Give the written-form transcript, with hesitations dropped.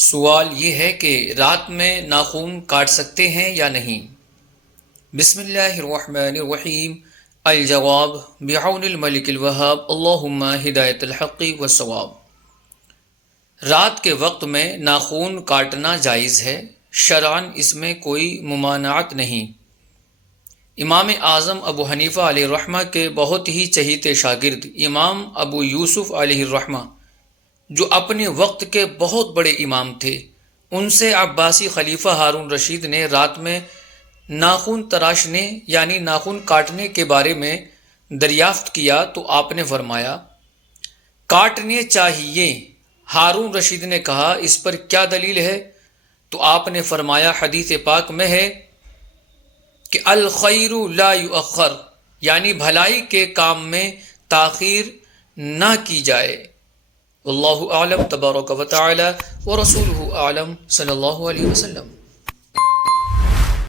سوال یہ ہے کہ رات میں ناخن کاٹ سکتے ہیں یا نہیں؟ بسم اللہ الرحمن الرحیم۔ الجواب بعون الملک الوہاب، اللہم ہدایت الحق والصواب۔ رات کے وقت میں ناخن کاٹنا جائز ہے، شرعاً اس میں کوئی ممانعت نہیں۔ امام اعظم ابو حنیفہ علیہ الرحمہ کے بہت ہی چہیتے شاگرد امام ابو یوسف علیہ الرحمہ، جو اپنے وقت کے بہت بڑے امام تھے، ان سے عباسی خلیفہ ہارون رشید نے رات میں ناخن تراشنے یعنی ناخن کاٹنے کے بارے میں دریافت کیا تو آپ نے فرمایا کاٹنے چاہیے۔ ہارون رشید نے کہا اس پر کیا دلیل ہے؟ تو آپ نے فرمایا حدیث پاک میں ہے کہ الخیر لا یؤخر، یعنی بھلائی کے کام میں تاخیر نہ کی جائے۔ واللہ اعلم تبارک و تعالی ورسولہ اعلم صلی اللہ علیہ وسلم۔